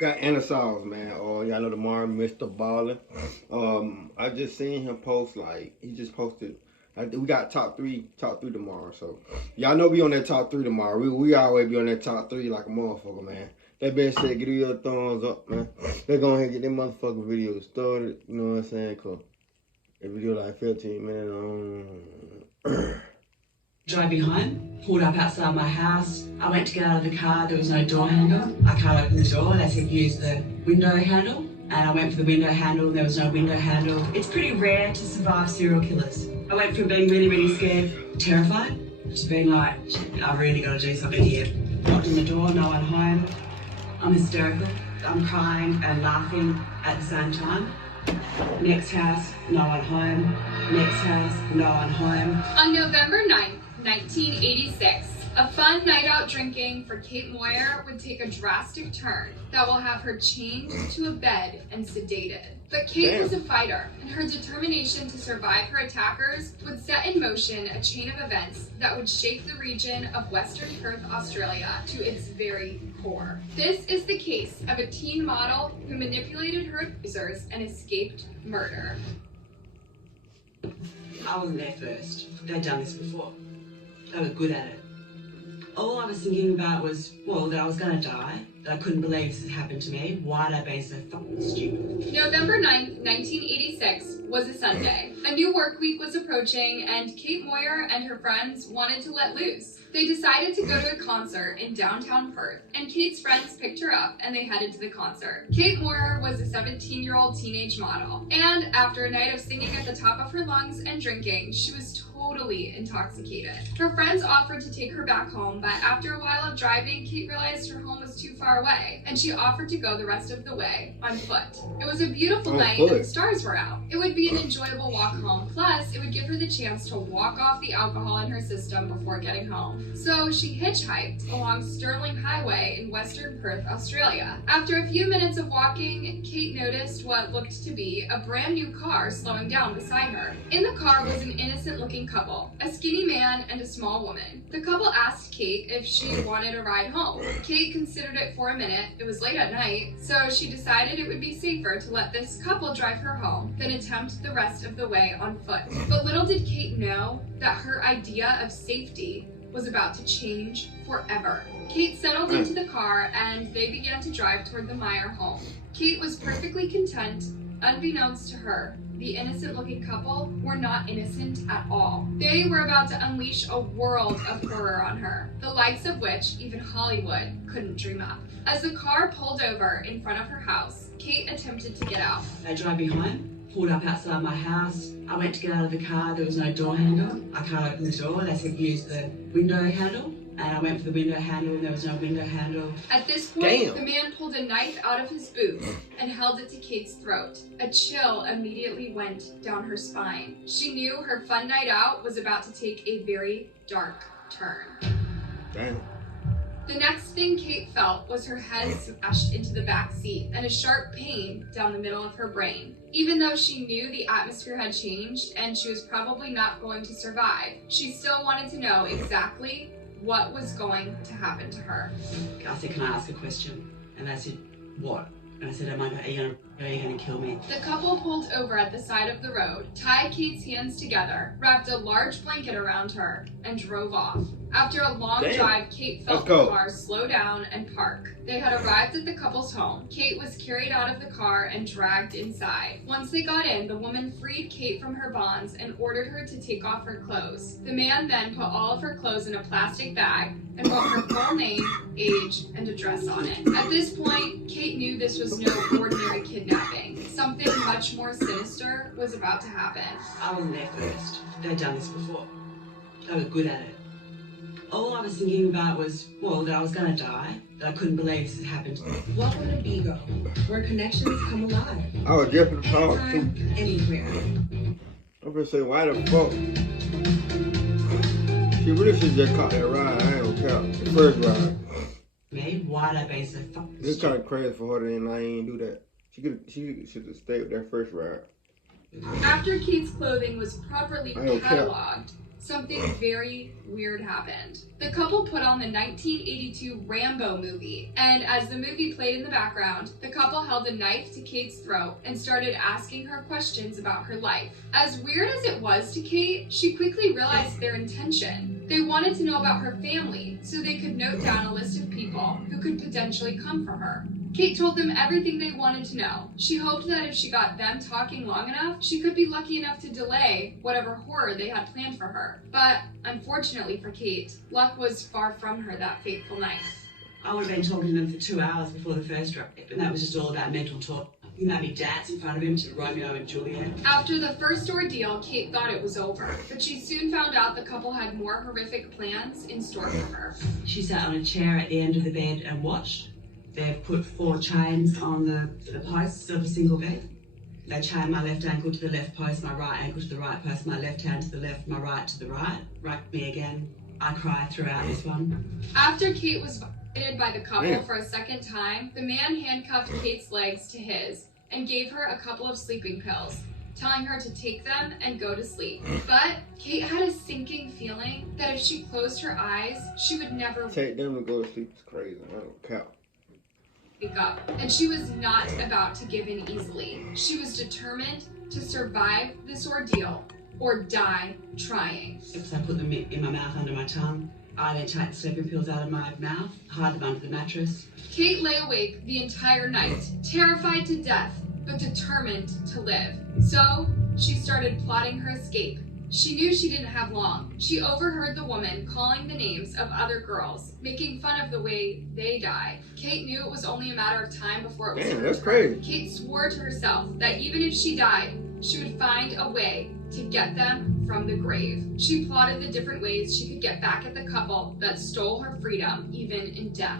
got SOLVES, man. Y'all know tomorrow, Mr. Ballin. I just seen him post, like, he just posted. We got top three tomorrow. So y'all know we on that top 3 tomorrow. We always be on that top 3 like a motherfucker, man. That being said, give your thumbs up, man. Let's go ahead and get them motherfucking videos started. You know what I'm saying? Cause the video like 15 minutes. Driving home, pulled up outside my house. I went to get out of the car, there was no door handle. I can't open the door, they said use the window handle. And I went for the window handle, there was no window handle. It's pretty rare to survive serial killers. I went from being really, really scared, terrified, to being like, I've really got to do something here. Knocked on the door, no one home. I'm hysterical. I'm crying and laughing at the same time. Next house, no one home. Next house, no one home. On November 9th, 1986, a fun night out drinking for Kate Moyer would take a drastic turn that will have her chained to a bed and sedated. But Kate was a fighter, and her determination to survive her attackers would set in motion a chain of events that would shake the region of Western Perth, Australia to its very core. This is the case of a teen model who manipulated her abusers and escaped murder. I wasn't there first. They'd done this before. They were good at it. All I was thinking about was, well, that I was going to die, that I couldn't believe this had happened to me. Why'd I be so fucking stupid? November 9th, 1986 was a Sunday. A new work week was approaching, and Kate Moyer and her friends wanted to let loose. They decided to go to a concert in downtown Perth, and Kate's friends picked her up and they headed to the concert. Kate Moyer was a 17-year-old teenage model, and after a night of singing at the top of her lungs and drinking, she was totally intoxicated. Her friends offered to take her back home, but after a while of driving, Kate realized her home was too far away, and she offered to go the rest of the way on foot. It was a beautiful night and the stars were out. It would be an enjoyable walk home, plus it would give her the chance to walk off the alcohol in her system before getting home. So she hitchhiked along Stirling Highway in Western Perth, Australia. After a few minutes of walking, Kate noticed what looked to be a brand new car slowing down beside her. In the car was an innocent-looking couple, a skinny man and a small woman. The couple asked Kate if she wanted a ride home. Kate considered it for a minute. It was late at night, so she decided it would be safer to let this couple drive her home than attempt the rest of the way on foot. But little did Kate know that her idea of safety was about to change forever. Kate settled into the car and they began to drive toward the Meyer home. Kate was perfectly content. Unbeknownst to her, the innocent-looking couple were not innocent at all. They were about to unleash a world of horror on her, the likes of which even Hollywood couldn't dream up. As the car pulled over in front of her house, Kate attempted to get out. They drove me home. Pulled up outside my house. I went to get out of the car, there was no door handle. I can't open the door, they said use the window handle. And I went for the window handle and there was no window handle. At this point, the man pulled a knife out of his boot and held it to Kate's throat. A chill immediately went down her spine. She knew her fun night out was about to take a very dark turn. Damn. The next thing Kate felt was her head smashed into the back seat and a sharp pain down the middle of her brain. Even though she knew the atmosphere had changed and she was probably not going to survive, she still wanted to know exactly what was going to happen to her. I said, can I ask a question? And they said, what? And I said, are you going to kill me? The couple pulled over at the side of the road, tied Kate's hands together, wrapped a large blanket around her, and drove off. After a long drive, Kate felt the car slow down and park. They had arrived at the couple's home. Kate was carried out of the car and dragged inside. Once they got in, the woman freed Kate from her bonds and ordered her to take off her clothes. The man then put all of her clothes in a plastic bag and wrote her full name, age, and address on it. At this point, Kate knew this was no ordinary kidnapping. Something much more sinister was about to happen. I wasn't there first. They'd done this before. They were good at it. All I was thinking about was, well, that I was going to die, that I couldn't believe this had happened to me. Welcome to Bigo, where connections come alive. I was just for the talk too. Anytime, anywhere. I'm gonna say, why the fuck? She really should just caught that ride. I ain't gonna count. The first ride. Me? Why'd I be so fucking It's kind of crazy for her and I ain't do that. She should have stayed with that first ride. After Kate's clothing was properly cataloged, something very weird happened. The couple put on the 1982 Rambo movie, and as the movie played in the background, the couple held a knife to Kate's throat and started asking her questions about her life. As weird as it was to Kate, she quickly realized their intention. They wanted to know about her family so they could note down a list of people who could potentially come for her. Kate told them everything they wanted to know. She hoped that if she got them talking long enough, she could be lucky enough to delay whatever horror they had planned for her. But unfortunately for Kate, luck was far from her that fateful night. I would have been talking to them for 2 hours before the first rape, and that was just all about mental talk. He made me dance in front of him to Romeo and Juliet. After the first ordeal, Kate thought it was over, but she soon found out the couple had more horrific plans in store for her. She sat on a chair at the end of the bed and watched. They've put 4 chains on the posts of a single bed. They chain my left ankle to the left post, my right ankle to the right post, my left hand to the left, my right to the right. Rack me again. I cry throughout this one. After Kate was violated by the couple for a second time, the man handcuffed Kate's legs to his and gave her a couple of sleeping pills, telling her to take them and go to sleep. But Kate had a sinking feeling that if she closed her eyes, she would never Take them and go to sleep. It's crazy. I don't care. wake up. And she was not about to give in easily. She was determined to survive this ordeal or die trying. I put them in my mouth under my tongue. I then take the sleeping pills out of my mouth, hide them under the mattress. Kate lay awake the entire night, terrified to death, but determined to live. So she started plotting her escape. She knew she didn't have long. She overheard the woman calling the names of other girls, making fun of the way they died. Kate knew it was only a matter of time before it was her That's turn. crazy. Kate swore to herself that even if she died, she would find a way to get them from the grave. She plotted the different ways she could get back at the couple that stole her freedom, even in death.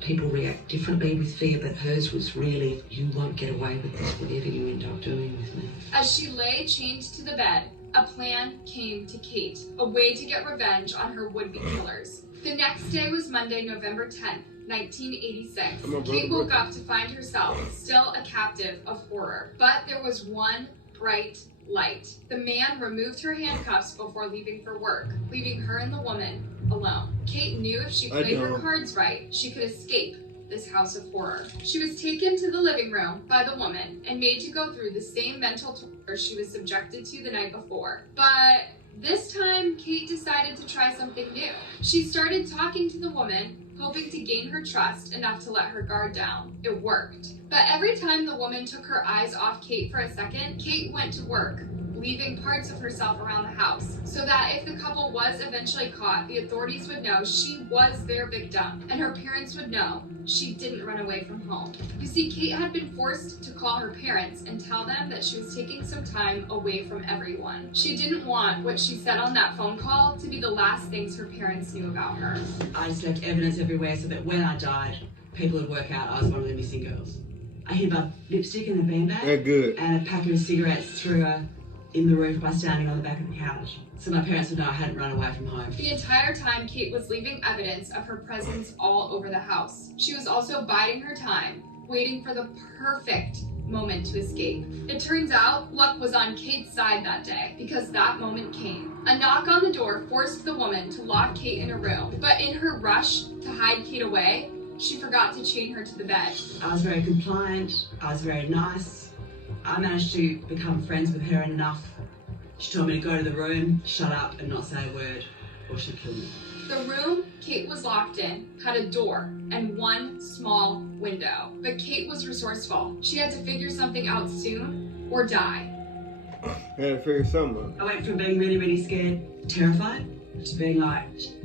People react differently with fear, but hers was really, you won't get away with this, whatever you end up doing with me. As she lay chained to the bed, a plan came to Kate, a way to get revenge on her would-be killers. The next day was Monday, November 10th, 1986. Kate woke up to find herself still a captive of horror. But there was one bright light. The man removed her handcuffs before leaving for work, leaving her and the woman alone. Kate knew if she played her cards right, she could escape this house of horror. She was taken to the living room by the woman and made to go through the same mental torture she was subjected to the night before. But this time, Kate decided to try something new. She started talking to the woman, hoping to gain her trust enough to let her guard down. It worked. But every time the woman took her eyes off Kate for a second, Kate went to work, leaving parts of herself around the house, so that if the couple was eventually caught, the authorities would know she was their victim, and her parents would know she didn't run away from home. You see, Kate had been forced to call her parents and tell them that she was taking some time away from everyone. She didn't want what she said on that phone call to be the last things her parents knew about her. I just left evidence everywhere so that when I died, people would work out I was one of the missing girls. I hid my lipstick in a beanbag They're good. and a pack of cigarettes through in the roof by standing on the back of the couch, so my parents would know I hadn't run away from home. The entire time, Kate was leaving evidence of her presence all over the house. She was also biding her time, waiting for the perfect moment to escape. It turns out luck was on Kate's side that day, because that moment came. A knock on the door forced the woman to lock Kate in a room, but in her rush to hide Kate away, she forgot to chain her to the bed. I was very compliant, I was very nice. I managed to become friends with her enough. She told me to go to the room, shut up and not say a word, or she'd kill me. The room Kate was locked in had a door and one small window, but Kate was resourceful. She had to figure something out soon or die. Had to figure something out. I went from being really, really scared, terrified, to being like,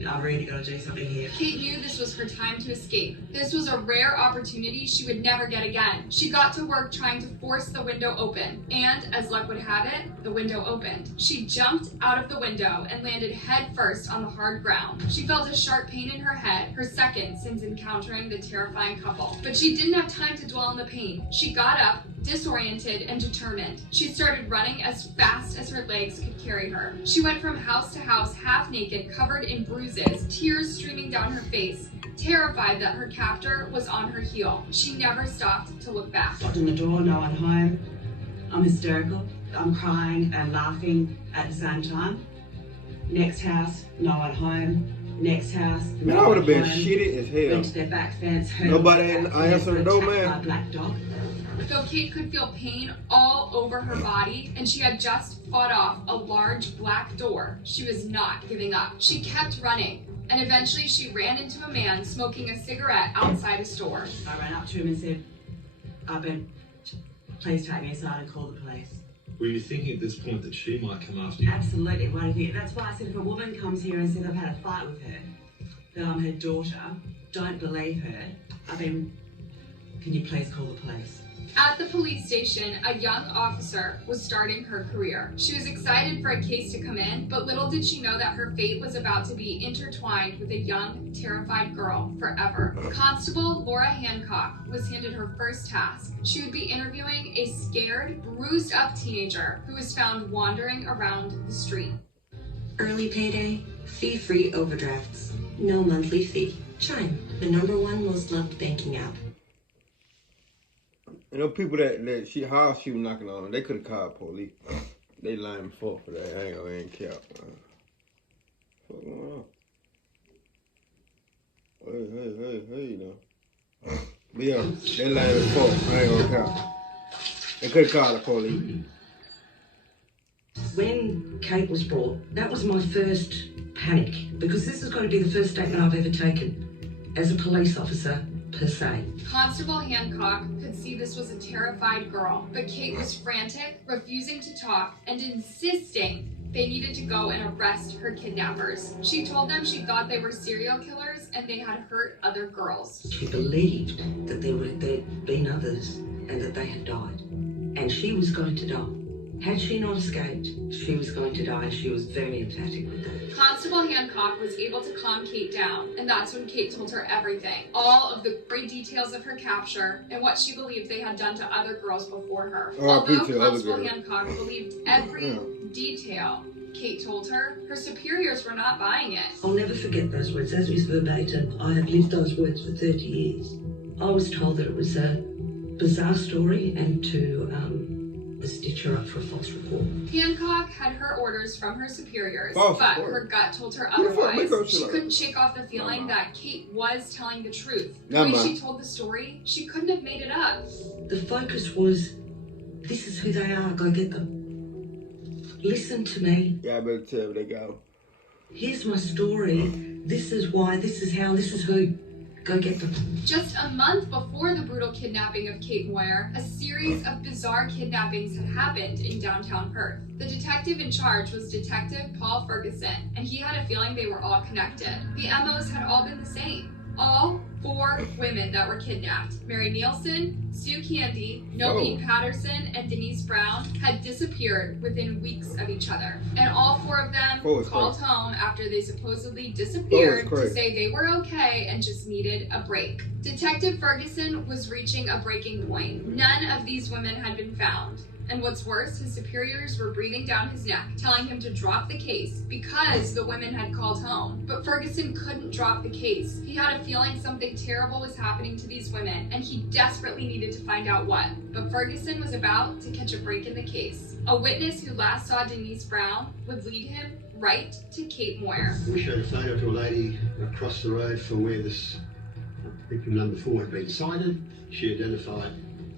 I've really got to do something here. Kate knew this was her time to escape. This was a rare opportunity she would never get again. She got to work trying to force the window open, and as luck would have it, the window opened. She jumped out of the window and landed head first on the hard ground. She felt a sharp pain in her head, her second since encountering the terrifying couple. But she didn't have time to dwell on the pain. She got up, disoriented and determined. She started running as fast as her legs could carry her. She went from house to house, half naked, covered in bruises, tears streaming down her face, terrified that her captor was on her heel. She never stopped to look back. Knocked on the door, no one home. I'm hysterical. I'm crying and laughing at the same time. Next house, no one home. Next house, no Man, I would have been one home. shitty as Went hell. to their back fence, heard Nobody their back answered the fence, door, attacked man. by a black dog. Though Kate could feel pain all over her body and she had just fought off a large black door, she was not giving up. She kept running, and eventually she ran into a man smoking a cigarette outside a store. I ran up to him and said, please take me aside and call the police. Were you thinking at this point that she might come after you? Absolutely. That's why I said if a woman comes here and says I've had a fight with her, that I'm her daughter, don't believe her. Can you please call the police? At the police station, a young officer was starting her career. She was excited for a case to come in, but little did she know that her fate was about to be intertwined with a young, terrified girl forever. Constable Laura Hancock was handed her first task. She would be interviewing a scared, bruised-up teenager who was found wandering around the street. Early payday, fee-free overdrafts. No monthly fee. Chime, the #1 most loved banking app. You know, people that house she was knocking on, they could have called police. They lying for that. I ain't care. What's going on? Hey, you know. But yeah, they lying for. I ain't gonna care. They could have called the police. When Kate was brought, that was my first panic, because this is going to be the first statement I've ever taken as a police officer, per se. Constable Hancock could see this was a terrified girl, but Kate was frantic, refusing to talk, and insisting they needed to go and arrest her kidnappers. She told them she thought they were serial killers and they had hurt other girls. She believed that there'd been others and that they had died, and she was going to die. Had she not escaped, she was going to die. She was very emphatic with that. Constable Hancock was able to calm Kate down, and that's when Kate told her everything. All of the great details of her capture and what she believed they had done to other girls before her. Although Constable Hancock believed every detail Kate told her, her superiors were not buying it. I'll never forget those words. As is verbatim, I have lived those words for 30 years. I was told that it was a bizarre story and to stitch her up for a false report. Hancock had her orders from her superiors, False but report. her gut told her otherwise. She couldn't shake off the feeling that Kate was telling the truth. The way she told the story, she couldn't have made it up. The focus was, this is who they are, go get them. Listen to me. Yeah, I better tell where they go. Here's my story. This is why, this is how, this is who. Go get them. Just a month before the brutal kidnapping of Kate Moyer, a series of bizarre kidnappings had happened in downtown Perth. The detective in charge was Detective Paul Ferguson, and he had a feeling they were all connected. The MOs had all been the same. All 4 women that were kidnapped, Mary Nielsen, Sue Candy, Noveen Patterson, and Denise Brown, had disappeared within weeks of each other. And all 4 of them called home after they supposedly disappeared to say they were okay and just needed a break. Detective Ferguson was reaching a breaking point. None of these women had been found. And what's worse, his superiors were breathing down his neck, telling him to drop the case because the women had called home. But Ferguson couldn't drop the case. He had a feeling something terrible was happening to these women, and he desperately needed to find out what. But Ferguson was about to catch a break in the case. A witness who last saw Denise Brown would lead him right to Kate Moyer. We showed a photo to a lady across the road from where this victim number 4 had been sighted. She identified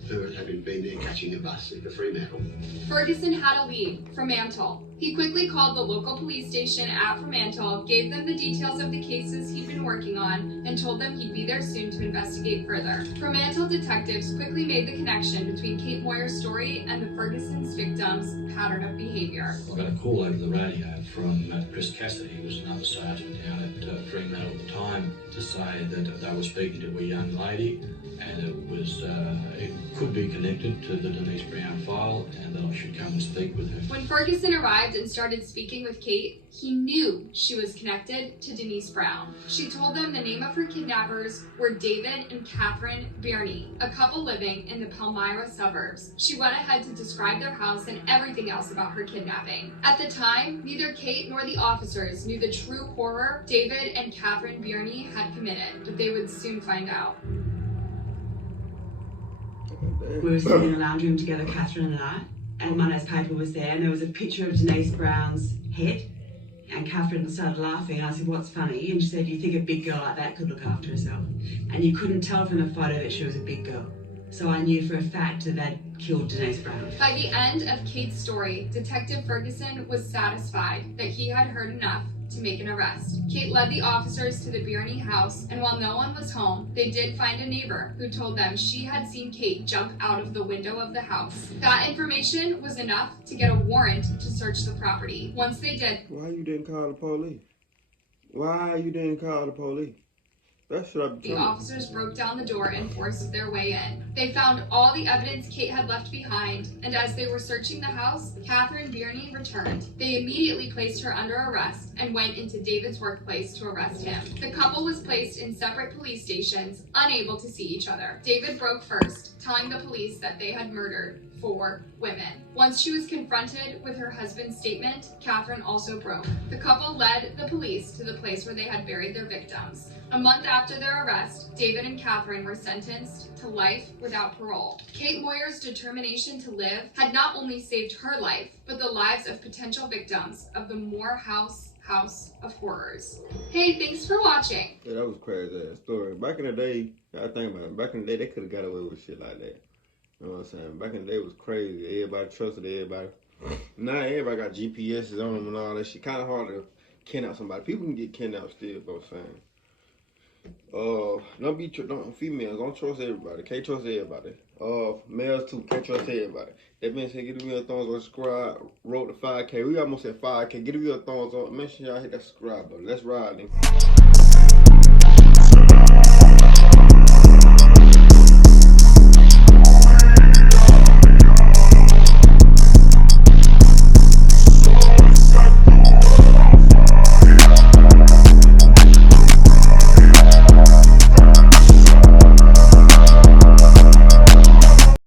her as having been there catching a bus at the Fremantle. Ferguson had a lead, Fremantle. He quickly called the local police station at Fremantle, gave them the details of the cases he'd been working on, and told them he'd be there soon to investigate further. Fremantle detectives quickly made the connection between Kate Moyer's story and the Ferguson's victims' pattern of behaviour. I got a call over the radio from Chris Cassidy, who was another sergeant down at Fremantle at the time, to say that they were speaking to a young lady, and it could be connected to the Denise Brown file, and that I should come and speak with her. When Ferguson arrived and started speaking with Kate, he knew she was connected to Denise Brown. She told them the name of her kidnappers were David and Catherine Bierney, a couple living in the Palmyra suburbs. She went ahead to describe their house and everything else about her kidnapping. At the time, neither Kate nor the officers knew the true horror David and Catherine Bierney had committed, but they would soon find out. We were sitting in the lounge room together, Catherine and I, and Monday's paper was there, and there was a picture of Denise Brown's head And Catherine started laughing, and I said, what's funny? And she said, you think a big girl like that could look after herself? And you couldn't tell from the photo that she was a big girl. So I knew for a fact that they'd killed Denise Brown. By the end of Kate's story, Detective Ferguson was satisfied that he had heard enough to make an arrest. Kate led the officers to the Bierney house, and while no one was home, they did find a neighbor who told them she had seen Kate jump out of the window of the house. That information was enough to get a warrant to search the property. Once they did... Why you didn't call the police? Why you didn't call the police? That's what I'm The officers broke down the door and forced their way in. They found all the evidence Kate had left behind, and as they were searching the house, Catherine Bierney returned. They immediately placed her under arrest and went into David's workplace to arrest him. The couple was placed in separate police stations, unable to see each other. David broke first, telling the police that they had murdered 4 women. Once she was confronted with her husband's statement, Catherine also broke. The couple led the police to the place where they had buried their victims. A month after their arrest, David and Catherine were sentenced to life without parole. Kate Moyer's determination to live had not only saved her life, but the lives of potential victims of the Morehouse House of Horrors. Hey, thanks for watching. Yeah, that was a crazy ass story. Back in the day, I think about it, back in the day, they could have got away with shit like that. You know what I'm saying? Back in the day, it was crazy. Everybody trusted everybody. Now, everybody got GPSs on them and all that shit. Kind of hard to kidnap somebody. People can get kidnapped still, though, saying. Females, don't trust everybody. Can't trust everybody. Males too, can't trust everybody. That being said, give me a thumbs up, subscribe, roll to 5K. We almost at 5K. Give me a thumbs up. Make sure y'all hit that subscribe button. Let's ride, nigga.